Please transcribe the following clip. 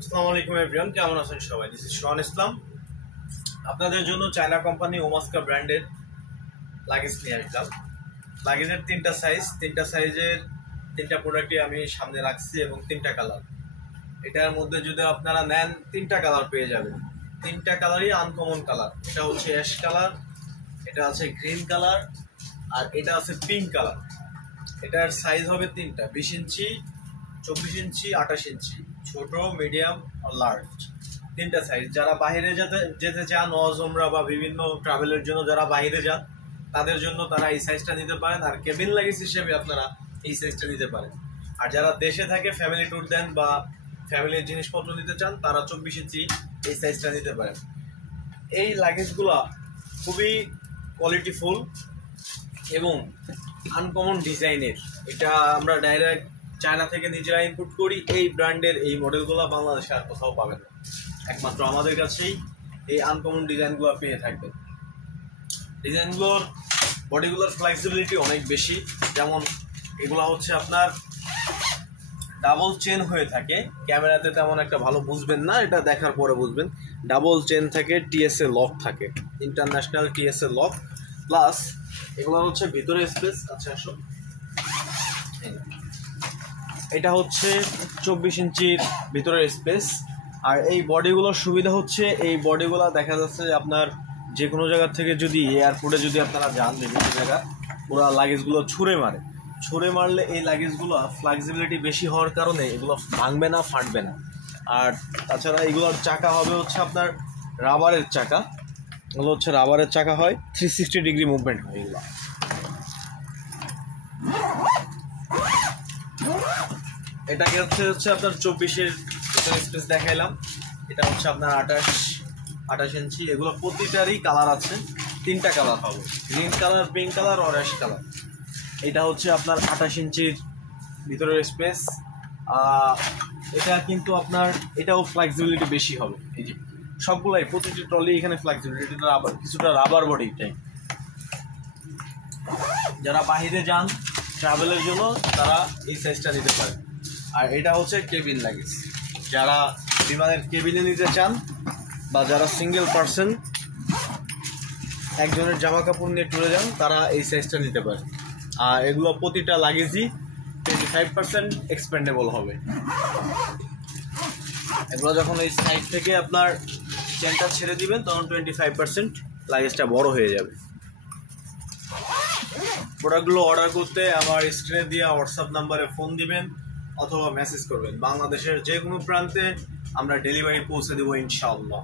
আসসালামু আলাইকুম এভরিওয়ান, কেমন আছেন সবাই? দিস ইজ শোন ইসলাম। আপনাদের জন্য চায়না কোম্পানি ওমাস্কা ব্র্যান্ডের লাগেজ নিয়ে আসলাম। লাগেজের তিনটা সাইজের তিনটা প্রোডাক্টই আমি সামনে রাখছি এবং তিনটা কালার। এটার মধ্যে যদি আপনারা নেন তিনটা কালার পেয়ে যাবেন। তিনটা কালারই আনকমন কালার। এটা হচ্ছে অ্যাশ কালার, এটা আছে গ্রিন কালার, আর এটা আছে পিঙ্ক কালার। এটার সাইজ হবে তিনটা, 20 ইঞ্চি, 24 ইঞ্চি, 28 ইঞ্চি, ছোট, মিডিয়াম আর লার্জ। তিনটা সাইজ। যারা বাইরে যেতে চান, ওয়াজ উমরা বা বিভিন্ন ট্রাভেলের জন্য যারা বাইরে যান তাদের জন্য তারা এই সাইজটা নিতে পারেন, আর কেবিন লাগেজ হিসেবে আপনারা এই সাইজটা নিতে পারেন। আর যারা দেশে থাকে, ফ্যামিলি ট্যুর দেন বা ফ্যামিলির জিনিসপত্র নিতে চান, তারা 24 ইঞ্চি এই সাইজটা নিতে পারেন। এই লাগেজগুলো খুবই কোয়ালিটিফুল এবং আনকমন ডিজাইনের। এটা আমরা ডাইরেক্ট চায়না থেকে নিজেরা ইম্পোর্ট করি। এই ব্র্যান্ডের এই মডেলগুলো বাংলাদেশে আর কোথাও পাবেন না, একমাত্র আমাদের কাছেই এই আনকমন ডিজাইনগুলো পেয়ে থাকবেন। ডিজাইনগুলোর বডিগুলোর ফ্লেক্সিবিলিটি অনেক বেশি। যেমন এগুলো হচ্ছে আপনার ডাবল চেন হয়ে থাকে, ক্যামেরাতে তেমন একটা ভালো বুঝবেন না, এটা দেখার পরে বুঝবেন। ডাবল চেন থাকে, টিএসএ লক থাকে, ইন্টারন্যাশনাল টিএসএ লক। প্লাস এগুলো হচ্ছে ভিতরে স্পেস। আচ্ছা আসো, এটা হচ্ছে 24 ইঞ্চির ভিতরের স্পেস। আর এই বডিগুলোর সুবিধা হচ্ছে, এই বডিগুলো দেখা যাচ্ছে যে আপনার যে কোনো জায়গা থেকে যদি এয়ারপোর্টে যদি আপনারা যান, বিভিন্ন জায়গা, ওরা লাগেজগুলো ছুঁড়ে মারলে এই লাগেজগুলো ফ্লেক্সিবিলিটি বেশি হওয়ার কারণে এগুলো ভাঙবে না, ফাটবে না। আর তাছাড়া এগুলোর চাকা হবে হচ্ছে আপনার রাবারের চাকা। এগুলো হচ্ছে রাবারের চাকা হয়, 360 ডিগ্রি মুভমেন্ট হয় এগুলো। এটাকে হচ্ছে আপনার 24-এর স্পেস দেখাইলাম। এটা হচ্ছে আপনার 28 ইঞ্চি। এগুলো প্রতিটারই কালার আছে, তিনটা কালার হবে, green colour, pink colour, orange colour. এটা হচ্ছে আপনার 28 ইঞ্চির ভিতরের স্পেস। এটা কিন্তু আপনার এটাও ফ্লেক্সিবিলিটি বেশি হবে। এই যে সবগুলাই, প্রতিটি ট্রলি এখানে ফ্লেক্সিবিলিটি, রাবার, কিছুটা রাবার বডি টাইপ। যারা বাইরে যান ট্রাভেলের জন্য তারা এই সাইজটা নিতে পারে। আর এটা হচ্ছে কেবিন লাগেজ। যারা বিমানের কেবিনে নিতে চান বা যারা সিঙ্গেল পার্সন একজনের জামা কাপড় নিয়ে টুরে যান, তারা এই সাইজটা নিতে পারে। আর এগুলো প্রতিটা লাগেজই 25% এক্সপেন্ডেবল হবে। এগুলো যখন এই সাইড থেকে আপনার চেনটা ছেড়ে দিবেন, তখন 25% লাগেজটা বড় হয়ে যাবে। প্রোডাক্টগুলো অর্ডার করতে আমার স্ক্রিনে দেওয়া হোয়াটসঅ্যাপ নাম্বারে ফোন দিবেন অথবা মেসেজ করবেন। বাংলাদেশের যে কোনো প্রান্তে আমরা ডেলিভারি পৌঁছে দেবো ইনশাআল্লাহ।